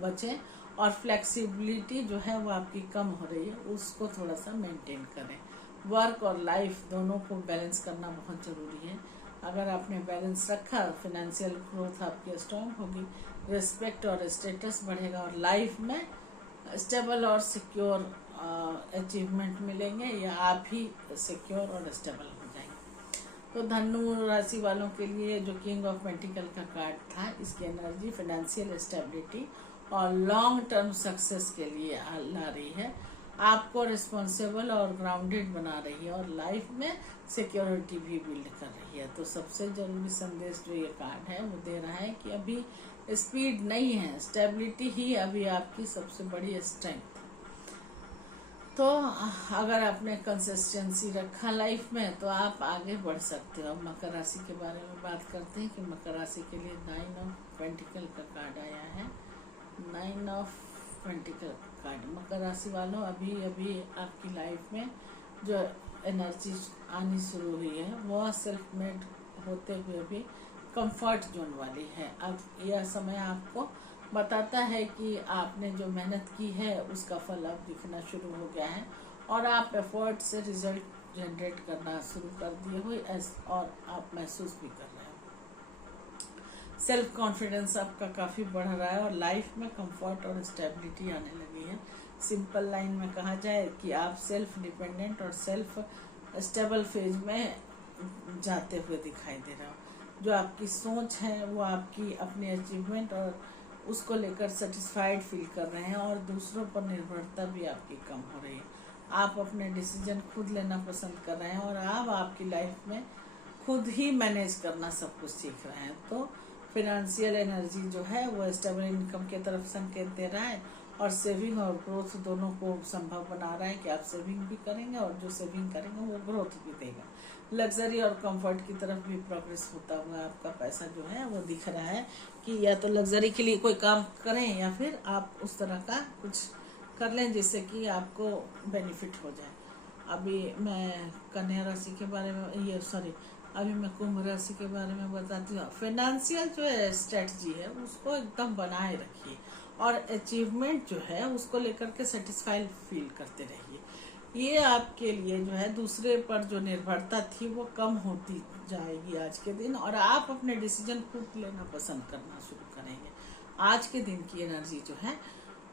बचें, और फ्लेक्सिबिलिटी जो है वो आपकी कम हो रही है उसको थोड़ा सा मेंटेन करें। वर्क और लाइफ दोनों को बैलेंस करना बहुत ज़रूरी है। अगर आपने बैलेंस रखा, फाइनेंशियल ग्रोथ आपकी स्ट्रांग होगी, रिस्पेक्ट और स्टेटस बढ़ेगा, और लाइफ में स्टेबल और सिक्योर अचीवमेंट मिलेंगे, या आप ही सिक्योर और स्टेबल हो जाएंगे। तो धनु राशि वालों के लिए जो किंग ऑफ पेंटिकल का कार्ड था, इसकी एनर्जी फाइनेंशियल स्टेबिलिटी और लॉन्ग टर्म सक्सेस के लिए ला रही है, आपको रिस्पॉन्सिबल और ग्राउंडेड बना रही है, और लाइफ में सिक्योरिटी भी बिल्ड कर रही है। तो सबसे जरूरी संदेश जो ये कार्ड है वो दे रहा है कि अभी स्पीड नहीं है, स्टेबिलिटी ही अभी आपकी सबसे बड़ी स्ट्रेंथ। तो अगर आपने कंसिस्टेंसी रखा लाइफ में तो आप आगे बढ़ सकते हो। अब मकर राशि के बारे में बात करते हैं कि मकर राशि के लिए 9 ऑफ पेंटिकल का कार्ड आया है। 9 ऑफ पेंटिकल कार्ड, मकर राशि वालों अभी अभी आपकी लाइफ में जो एनर्जी आनी शुरू हुई है वह सेल्फ मेड होते हुए भी कंफर्ट जोन वाली है। अब यह समय आपको बताता है कि आपने जो मेहनत की है उसका फल अब दिखना शुरू हो गया है, और आप एफर्ट से रिजल्ट जनरेट करना शुरू कर दिए हो, और आप महसूस भी कर रहे हो। सेल्फ कॉन्फिडेंस आपका काफ़ी बढ़ रहा है, और लाइफ में कंफर्ट और स्टेबिलिटी आने लगी है। सिंपल लाइन में कहा जाए कि आप सेल्फ डिपेंडेंट और सेल्फ स्टेबल फेज में जाते हुए दिखाई दे रहे हो। जो आपकी सोच है वो आपकी अपनी अचीवमेंट और उसको लेकर सेटिस्फाइड फील कर रहे हैं, और दूसरों पर निर्भरता भी आपकी कम हो रही है। आप अपने डिसीजन खुद लेना पसंद कर रहे हैं, और आप आपकी लाइफ में खुद ही मैनेज करना सब कुछ सीख रहे हैं। तो फिनेंशियल एनर्जी जो है वो स्टेबल इनकम की तरफ संकेत दे रहा है, और सेविंग और ग्रोथ दोनों को संभव बना रहा है कि आप सेविंग भी करेंगे, और जो सेविंग करेंगे वो ग्रोथ भी देगा। लग्जरी और कंफर्ट की तरफ भी प्रोग्रेस होता हुआ आपका पैसा जो है वो दिख रहा है कि या तो लग्जरी के लिए कोई काम करें, या फिर आप उस तरह का कुछ कर लें जिससे कि आपको बेनिफिट हो जाए। अभी मैं कन्या राशि के बारे में अभी मैं कुंभ राशि के बारे में बताती हूँ। फाइनेंशियल जो है स्ट्रेटजी है उसको एकदम बनाए रखिए, और अचीवमेंट जो है उसको लेकर के सेटिस्फाइड फील करते रहिए। ये आपके लिए जो है दूसरे पर जो निर्भरता थी वो कम होती जाएगी आज के दिन, और आप अपने डिसीजन खुद लेना पसंद करना शुरू करेंगे। आज के दिन की एनर्जी जो है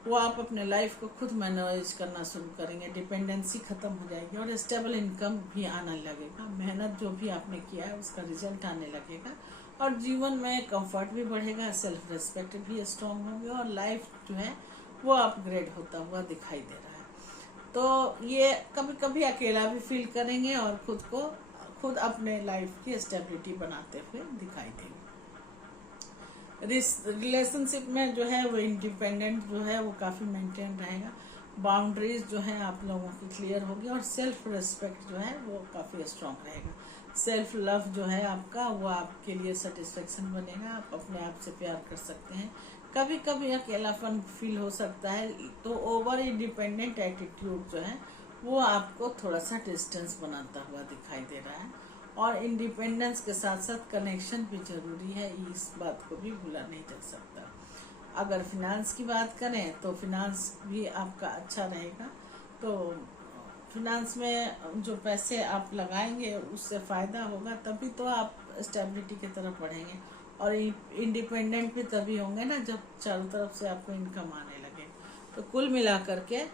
वो आप अपने लाइफ को खुद मैनेज करना शुरू करेंगे, डिपेंडेंसी खत्म हो जाएगी, और स्टेबल इनकम भी आने लगेगा। मेहनत जो भी आपने किया है उसका रिजल्ट आने लगेगा, और जीवन में कंफर्ट भी बढ़ेगा, सेल्फ रिस्पेक्ट भी स्ट्रांग होंगे, और लाइफ जो है वो अपग्रेड होता हुआ दिखाई दे रहा है। तो ये कभी कभी अकेला भी फील करेंगे, और खुद अपने लाइफ की स्टेबिलिटी बनाते हुए दिखाई देंगे। रिलेशनशिप में जो है वो इंडिपेंडेंट जो है वो काफ़ी मेंटेन रहेगा, बाउंड्रीज जो है आप लोगों की क्लियर होगी, और सेल्फ रिस्पेक्ट जो है वो काफ़ी स्ट्रांग रहेगा। सेल्फ लव जो है आपका वो आपके लिए सेटिस्फेक्शन बनेगा, आप अपने आप से प्यार कर सकते हैं। कभी कभी अकेलापन फील हो सकता है, तो ओवर इंडिपेंडेंट एटीट्यूड जो है वो आपको थोड़ा सा डिस्टेंस बनाता हुआ दिखाई दे रहा है, और इंडिपेंडेंस के साथ साथ कनेक्शन भी जरूरी है, इस बात को भी भूला नहीं जा सकता। अगर फिनांस की बात करें तो फिनांस भी आपका अच्छा रहेगा। तो फिनांस में जो पैसे आप लगाएंगे उससे फ़ायदा होगा, तभी तो आप स्टेबिलिटी की तरफ बढ़ेंगे, और इंडिपेंडेंट भी तभी होंगे ना जब चारों तरफ से आपको इनकम आने लगे। तो कुल मिलाकर के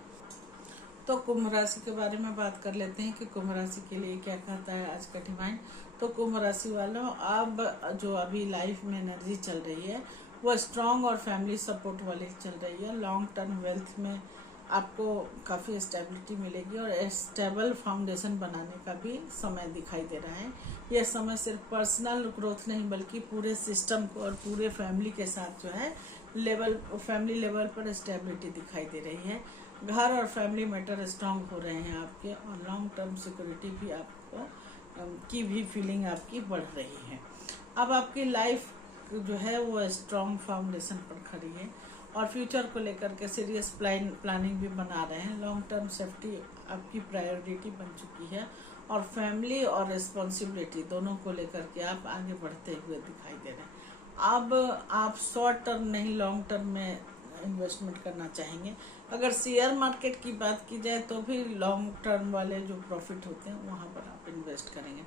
तो कुंभ राशि के बारे में बात कर लेते हैं कि कुंभ राशि के लिए क्या कहता है आज का डिवाइन। तो कुंभ राशि वालों, अब जो अभी लाइफ में एनर्जी चल रही है वो स्ट्रांग और फैमिली सपोर्ट वाली चल रही है। लॉन्ग टर्म वेल्थ में आपको काफ़ी स्टेबिलिटी मिलेगी, और स्टेबल फाउंडेशन बनाने का भी समय दिखाई दे रहा है। यह समय सिर्फ पर्सनल ग्रोथ नहीं बल्कि पूरे सिस्टम को और पूरे फैमिली के साथ जो है फैमिली लेवल पर स्टेबिलिटी दिखाई दे रही है। घर और फैमिली मैटर स्ट्रांग हो रहे हैं आपके, और लॉन्ग टर्म सिक्योरिटी भी आपको की भी फीलिंग आपकी बढ़ रही है। अब आपकी लाइफ जो है वो स्ट्रांग फाउंडेशन पर खड़ी है, और फ्यूचर को लेकर के सीरियस प्लानिंग भी बना रहे हैं। लॉन्ग टर्म सेफ्टी आपकी प्रायोरिटी बन चुकी है, और फैमिली और रिस्पॉन्सिबिलिटी दोनों को लेकर के आप आगे बढ़ते हुए दिखाई दे रहे हैं। अब आप शॉर्ट टर्म नहीं लॉन्ग टर्म में इन्वेस्टमेंट करना चाहेंगे। अगर शेयर मार्केट की बात की जाए तो भी लॉन्ग टर्म वाले जो प्रॉफिट होते हैं वहाँ पर आप इन्वेस्ट करेंगे।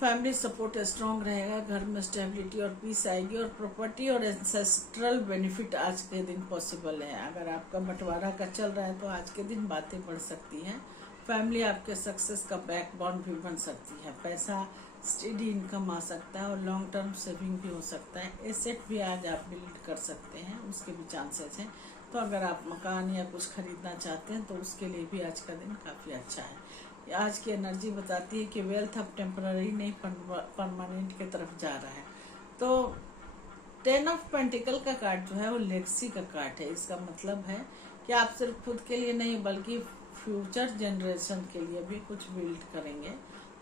फैमिली सपोर्ट स्ट्रॉन्ग रहेगा, घर में स्टेबिलिटी और पीस आएगी, और प्रॉपर्टी और एंसेस्ट्रल बेनिफिट आज के दिन पॉसिबल है। अगर आपका बंटवारा का चल रहा है तो आज के दिन बातें बढ़ सकती हैं। फैमिली आपके सक्सेस का बैकबोन भी बन सकती है। पैसा स्टेडी इनकम आ सकता है और लॉन्ग टर्म सेविंग भी हो सकता है। एसेट भी आज आप बिल्ड कर सकते हैं, उसके भी चांसेस हैं। तो अगर आप मकान या कुछ खरीदना चाहते हैं तो उसके लिए भी आज का दिन काफ़ी अच्छा है। आज की एनर्जी बताती है कि वेल्थ अब टेम्पररी नहीं परमानेंट की तरफ जा रहा है। तो 10 ऑफ पेंटिकल का कार्ड जो है वो लेगेसी का कार्ड है। इसका मतलब है कि आप सिर्फ खुद के लिए नहीं बल्कि फ्यूचर जनरेशन के लिए भी कुछ बिल्ड करेंगे,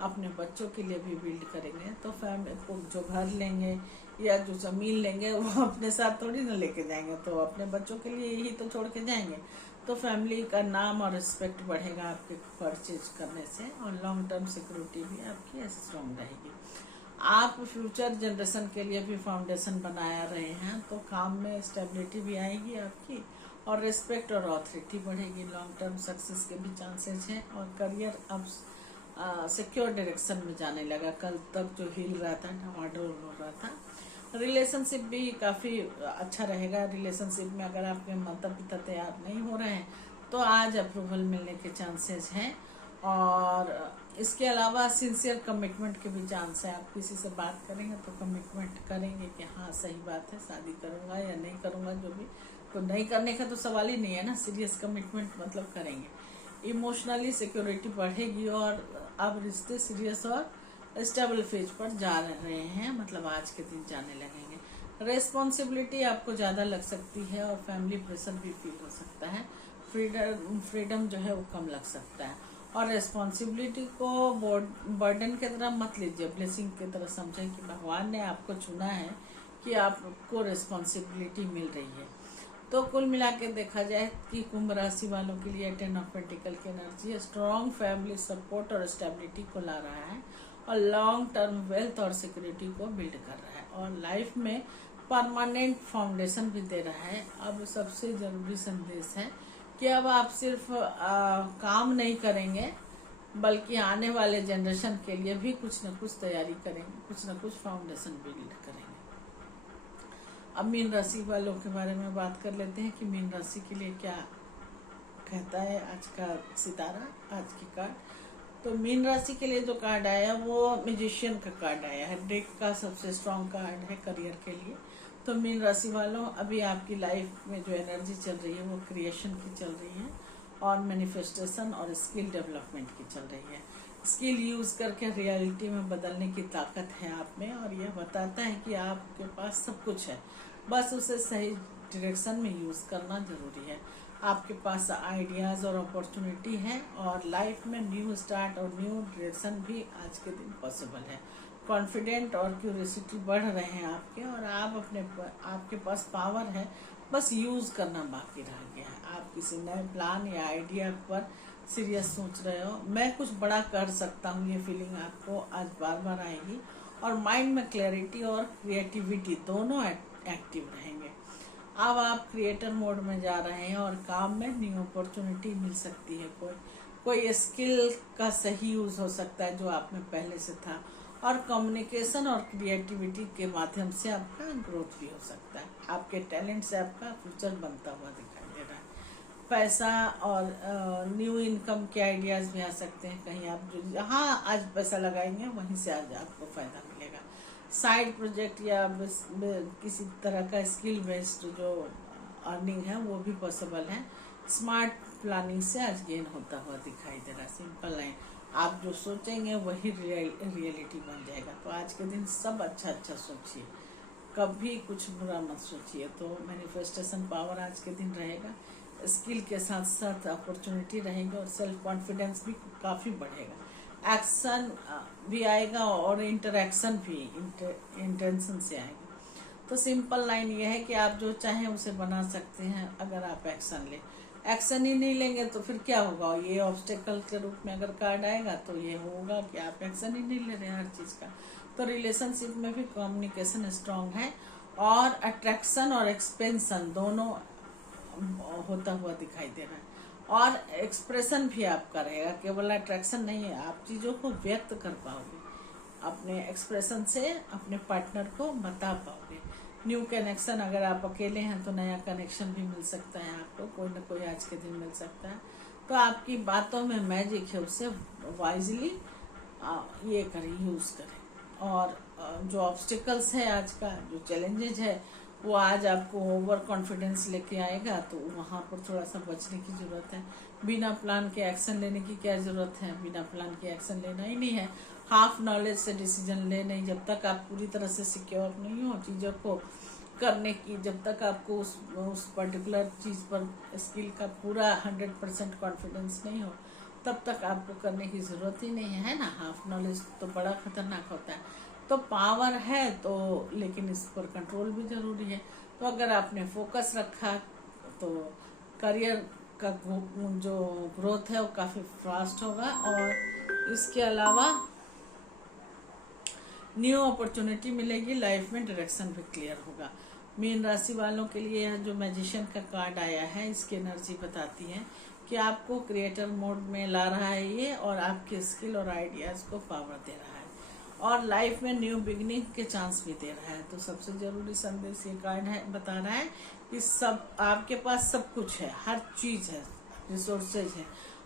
अपने बच्चों के लिए भी बिल्ड करेंगे। तो फैमिली को जो घर लेंगे या जो ज़मीन लेंगे वो अपने साथ थोड़ी ना लेके जाएंगे, तो अपने बच्चों के लिए ही तो छोड़ के जाएंगे। तो फैमिली का नाम और रिस्पेक्ट बढ़ेगा आपके परचेज करने से, और लॉन्ग टर्म सिक्योरिटी भी आपकी स्ट्रॉन्ग रहेगी। आप फ्यूचर जनरेशन के लिए भी फाउंडेशन बनाया रहे हैं, तो काम में स्टेबिलिटी भी आएगी आपकी, और रिस्पेक्ट और ऑथोरिटी बढ़ेगी। लॉन्ग टर्म सक्सेस के भी चांसेस हैं, और करियर अब सिक्योर डायरेक्शन में जाने लगा। कल तक जो हिल रहा था, डमाडोल हो रहा था। रिलेशनशिप भी काफ़ी अच्छा रहेगा। रिलेशनशिप में अगर आपके माता पिता तैयार नहीं हो रहे हैं तो आज अप्रूवल मिलने के चांसेस हैं, और इसके अलावा सिंसियर कमिटमेंट के भी चांस है। आप किसी से बात करेंगे तो कमिटमेंट करेंगे कि हाँ सही बात है, शादी करूँगा या नहीं करूँगा, जो भी। तो नहीं करने का तो सवाल ही नहीं है ना, सीरियस कमिटमेंट मतलब करेंगे। इमोशनली सिक्योरिटी बढ़ेगी, और अब रिश्ते सीरियस और स्टेबल फेज पर जा रहे हैं, मतलब आज के दिन जाने लगेंगे। रेस्पॉन्सिबिलिटी आपको ज़्यादा लग सकती है, और फैमिली प्रेशर भी फील हो सकता है। फ्रीडम जो है वो कम लग सकता है, और रेस्पॉन्सिबिलिटी को बर्डन की तरह मत लीजिए, ब्लेसिंग की तरह समझें कि भगवान ने आपको चुना है कि आपको रिस्पॉन्सिबिलिटी मिल रही है। तो कुल मिला के देखा जाए कि कुंभ राशि वालों के लिए 10 ऑफ पेंटिकल की एनर्जी स्ट्रॉन्ग फैमिली सपोर्ट और स्टेबिलिटी को ला रहा है, और लॉन्ग टर्म वेल्थ और सिक्योरिटी को बिल्ड कर रहा है, और लाइफ में परमानेंट फाउंडेशन भी दे रहा है। अब सबसे ज़रूरी संदेश है कि अब आप सिर्फ काम नहीं करेंगे बल्कि आने वाले जनरेशन के लिए भी कुछ न कुछ तैयारी करेंगे, कुछ न कुछ फाउंडेशन बिल्ड करेंगे। अब मीन राशि वालों के बारे में बात कर लेते हैं कि मीन राशि के लिए क्या कहता है आज का सितारा, आज की कार्ड। तो मीन राशि के लिए जो कार्ड आया वो मैजिशियन का कार्ड आया है। डेक का सबसे स्ट्रॉन्ग कार्ड है करियर के लिए। तो मीन राशि वालों, अभी आपकी लाइफ में जो एनर्जी चल रही है वो क्रिएशन की चल रही है, और मैनिफेस्टेशन और स्किल डेवलपमेंट की चल रही है। स्किल यूज़ करके रियलिटी में बदलने की ताकत है आप में, और यह बताता है कि आपके पास सब कुछ है, बस उसे सही डायरेक्शन में यूज़ करना ज़रूरी है। आपके पास आइडियाज़ और अपॉर्चुनिटी है, और लाइफ में न्यू स्टार्ट और न्यू डायरेक्शन भी आज के दिन पॉसिबल है। कॉन्फिडेंट और क्यूरियोसिटी बढ़ रहे हैं आपके, और आपके पास पावर है, बस यूज़ करना बाकी रह गया है। आप किसी नए प्लान या आइडिया पर सीरियस सोच रहे हो, मैं कुछ बड़ा कर सकता हूँ, ये फीलिंग आपको आज बार बार आएगी, और माइंड में क्लैरिटी और क्रिएटिविटी दोनों एक्टिव रहेंगे। अब आप क्रिएटर मोड में जा रहे हैं, और काम में न्यू अपॉर्चुनिटी मिल सकती है। कोई स्किल का सही यूज़ हो सकता है जो आप में पहले से था, और कम्युनिकेशन और क्रिएटिविटी के माध्यम से आपका ग्रोथ भी हो सकता है। आपके टैलेंट से आपका फ्यूचर बनता हुआ दिखाई दे रहा है। पैसा और न्यू इनकम के आइडियाज़ भी आ सकते हैं। कहीं आप जो जहाँ आज पैसा लगाएंगे वहीं से आज आपको फ़ायदा मिलेगा। साइड प्रोजेक्ट या किसी तरह का स्किल बेस्ड जो अर्निंग है वो भी पॉसिबल है। स्मार्ट प्लानिंग से आज गेन होता हुआ दिखाई दे रहा है। सिंपल लाइन, आप जो सोचेंगे वही रियलिटी बन जाएगा। तो आज के दिन सब अच्छा अच्छा सोचिए, कभी कुछ बुरा मत सोचिए। तो मैनिफेस्टेशन पावर आज के दिन रहेगा, स्किल के साथ साथ अपॉर्चुनिटी रहेगी, और सेल्फ कॉन्फिडेंस भी काफ़ी बढ़ेगा। एक्शन भी आएगा, और इंटरेक्शन भी इंटेंशन से आएगी। तो सिंपल लाइन ये है कि आप जो चाहें उसे बना सकते हैं अगर आप एक्शन लें। एक्शन ही नहीं लेंगे तो फिर क्या होगा, ये ऑब्स्टेकल के रूप में अगर कार्ड आएगा तो ये होगा कि आप एक्शन ही नहीं ले रहे हैं हर चीज़ का। तो रिलेशनशिप में भी कम्युनिकेशन स्ट्रांग है और अट्रैक्शन और एक्सपेंशन दोनों होता हुआ दिखाई दे रहा है। और एक्सप्रेशन भी आपका रहेगा, केवल अट्रैक्शन नहीं है, आप चीज़ों को व्यक्त कर पाओगे, अपने एक्सप्रेशन से अपने पार्टनर को बता पाओगे। न्यू कनेक्शन, अगर आप अकेले हैं तो नया कनेक्शन भी मिल सकता है आपको, कोई ना कोई आज के दिन मिल सकता है। तो आपकी बातों में मैजिक है, उससे वाइजली ये करें, यूज़ करें। और जो ऑब्स्टिकल्स है, आज का जो चैलेंजेज है, वो आज आपको ओवर कॉन्फिडेंस लेके आएगा, तो वहाँ पर थोड़ा सा बचने की ज़रूरत है। बिना प्लान के एक्शन लेने की क्या ज़रूरत है, बिना प्लान के एक्शन लेना ही नहीं है। हाफ नॉलेज से डिसीजन ले नहीं, जब तक आप पूरी तरह से सिक्योर नहीं हो चीज़ों को करने की, जब तक आपको उस पर्टिकुलर चीज़ पर स्किल का पूरा 100% कॉन्फिडेंस नहीं हो, तब तक आपको करने की ज़रूरत ही नहीं है ना। हाफ नॉलेज तो बड़ा खतरनाक होता है। तो पावर है तो, लेकिन इस पर कंट्रोल भी ज़रूरी है। तो अगर आपने फोकस रखा तो करियर का जो ग्रोथ है वो काफ़ी फास्ट होगा। और इसके अलावा न्यू अपॉर्चुनिटी मिलेगी, लाइफ में डायरेक्शन भी क्लियर होगा। मीन राशि वालों के लिए यह जो मैजिशियन का कार्ड आया है, इसकी एनर्जी बताती है कि आपको क्रिएटर मोड में ला रहा है ये, और आपके स्किल और आइडियाज़ को पावर दे रहा है, और लाइफ में न्यू बिगनिंग के चांस भी दे रहा है। तो सबसे जरूरी संदेश ये कार्ड है, बता रहा है कि सब आपके पास सब कुछ है, हर चीज़ है, रिसोर्सेज है,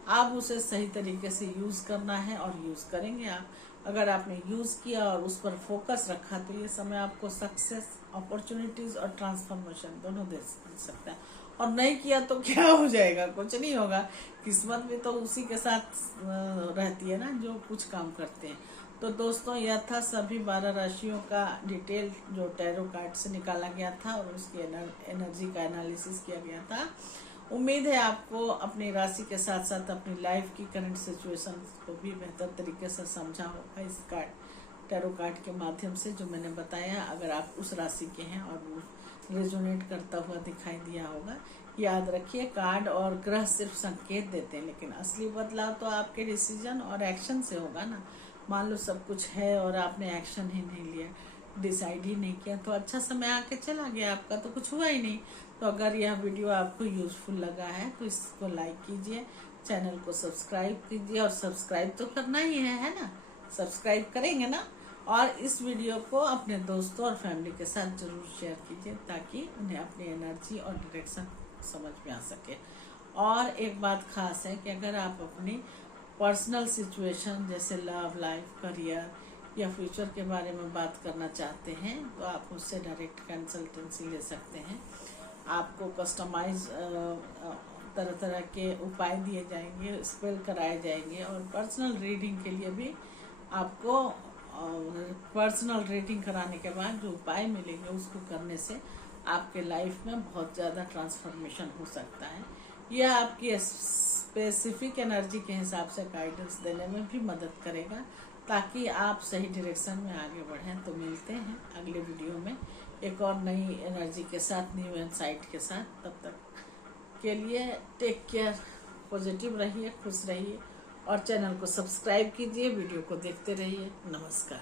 आप उसे सही तरीके से यूज़ करना है और यूज़ करेंगे आप। अगर आपने यूज़ किया और उस पर फोकस रखा तो ये समय आपको सक्सेस, अपॉर्चुनिटीज़ और ट्रांसफॉर्मेशन दोनों दे सकता है। और नहीं किया तो क्या हो जाएगा, कुछ नहीं होगा। किस्मत भी तो उसी के साथ रहती है ना जो कुछ काम करते हैं। तो दोस्तों, यह था सभी 12 राशियों का डिटेल जो टैरो कार्ड से निकाला गया था और उसकी एनर्जी का एनालिसिस किया गया था। उम्मीद है आपको अपनी राशि के साथ साथ अपनी लाइफ की करंट सिचुएशन को भी बेहतर तरीके से समझा होगा इस टैरो कार्ड के माध्यम से जो मैंने बताया। अगर आप उस राशि के हैं और वो रेजोनेट करता हुआ दिखाई दिया होगा, याद रखिए कार्ड और ग्रह सिर्फ संकेत देते हैं, लेकिन असली बदलाव तो आपके डिसीजन और एक्शन से होगा ना। मान लो सब कुछ है और आपने एक्शन ही नहीं लिया, डिसाइड ही नहीं किया, तो अच्छा समय आके चला गया, आपका तो कुछ हुआ ही नहीं। तो अगर यह वीडियो आपको यूजफुल लगा है तो इसको लाइक कीजिए, चैनल को सब्सक्राइब कीजिए, और सब्सक्राइब तो करना ही है ना, सब्सक्राइब करेंगे ना। और इस वीडियो को अपने दोस्तों और फैमिली के साथ जरूर शेयर कीजिए ताकि उन्हें अपनी एनर्जी और डायरेक्शन समझ में आ सके। और एक बात खास है कि अगर आप अपनी पर्सनल सिचुएशन जैसे लव लाइफ, करियर या फ्यूचर के बारे में बात करना चाहते हैं तो आप मुझसे डायरेक्ट कंसल्टेंसी ले सकते हैं। आपको कस्टमाइज तरह तरह के उपाय दिए जाएंगे, स्पेल कराए जाएंगे, और पर्सनल रीडिंग के लिए भी आपको पर्सनल रीडिंग कराने के बाद जो उपाय मिलेंगे उसको करने से आपके लाइफ में बहुत ज़्यादा ट्रांसफॉर्मेशन हो सकता है। यह आपकी स्पेसिफिक एनर्जी के हिसाब से गाइडेंस देने में भी मदद करेगा ताकि आप सही डायरेक्शन में आगे बढ़ें। तो मिलते हैं अगले वीडियो में एक और नई एनर्जी के साथ, न्यू इनसाइट के साथ। तब तक के लिए टेक केयर, पॉजिटिव रहिए, खुश रहिए, और चैनल को सब्सक्राइब कीजिए, वीडियो को देखते रहिए। नमस्कार।